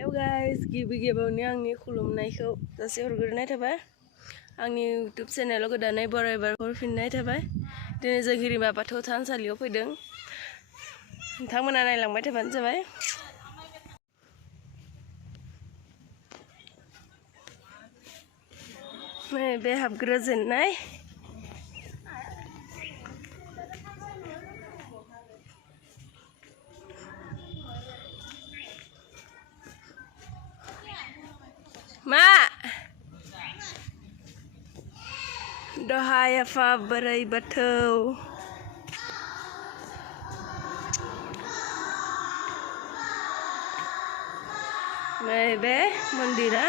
Hello guys, गिबियावनो आंनि खुलुमनायखौ जासि हरग्रोनाय थाबाय। आंनि YouTube चेनेलाव गोदानै बरायबार हरफिननाय थाबाय। दिनै जों हिरिम्बा बाथौ थानसालियाव फैदों। नोंथांमोना नायलांबाय थाबानो जाबाय। बे हाबग्रोजेननाय मा दहाय आफा बोराइ बाथौ बे मन्दिरा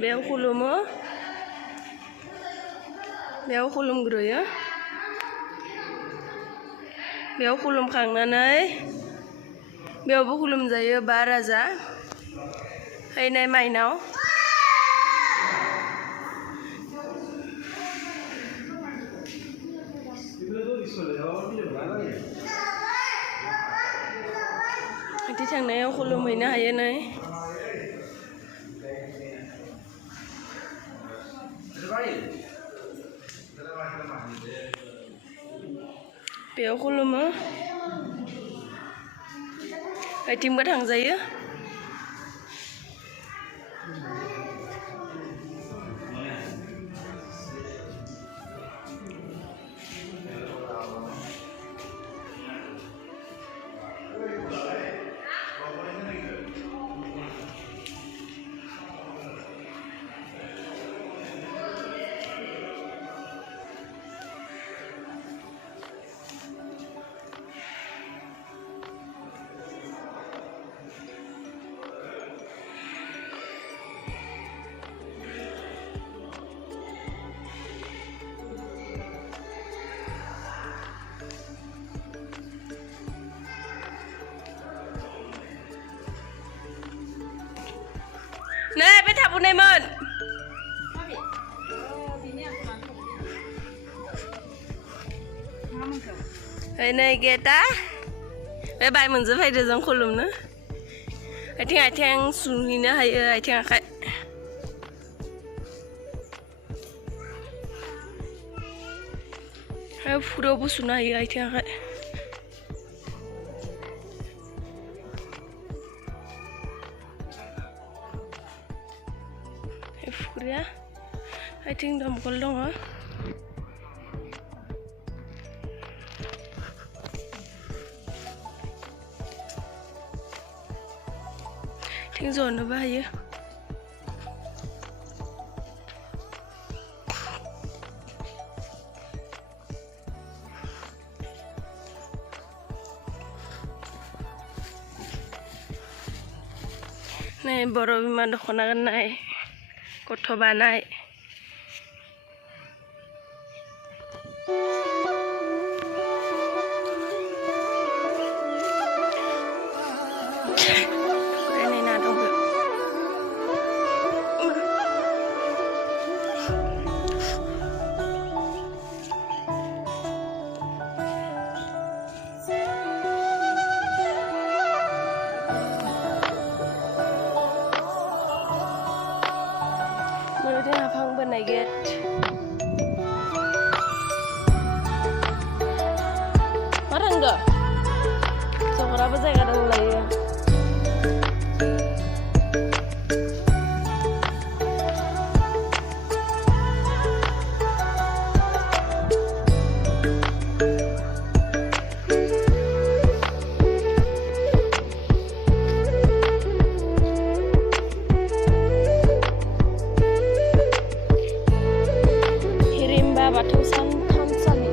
बेयाव खुलुमो बेयाव खुलुमग्रोयो बेयाव खुलुमखांनानै बेयावबो खुलुमजायो बा राजा फैनाय माइनाव बिदि थांनायाव खुलुमहैनो हायो नै बेयाव खुलुमो बैथिंबो थांजायो Nè, bé thập này mình. Cái này ghê ta. Bé bài mình sẽ phải được giống khổ lùm nữa. Ai thang xuống đi nữa hay ai thang khách. Hay phụ đồ bố xuống này ai thang khách. Priya, I think dom kolong ha. Think rồi nó bao nhiêu? Này bodo biman dokona này. Koto banai ini nado bên này ghét mất thằng gỡ xong rồi bây giờ cái đầu lấy bathwo thansali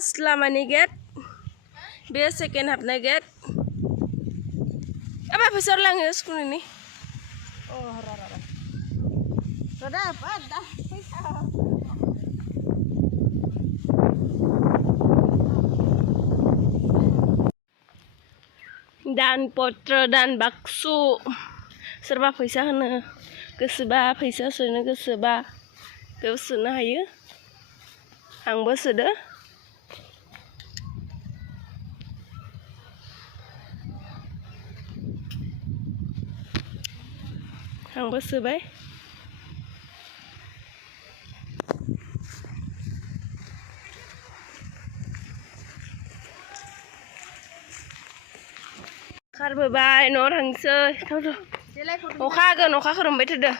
first लामानि gate बे second हाबनाय gate अब फैसा लाङो स्कुलनि दान पत्र दान बाक्सु सोरबा फैसा होनो गोसोबा फैसा सोनो गोसोबा बेयाव सोनो हायो आंबो सोदो आंबो सोबाय खारबोबाय न'आव थांसै अखा हागोन अखा खोरोमबाय थादों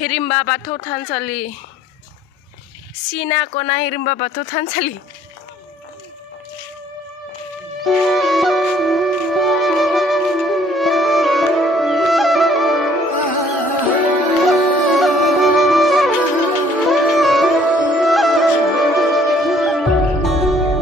हिरिम्बा बाथौ थानसालि shinaa konaa Hirimba bathwo thansali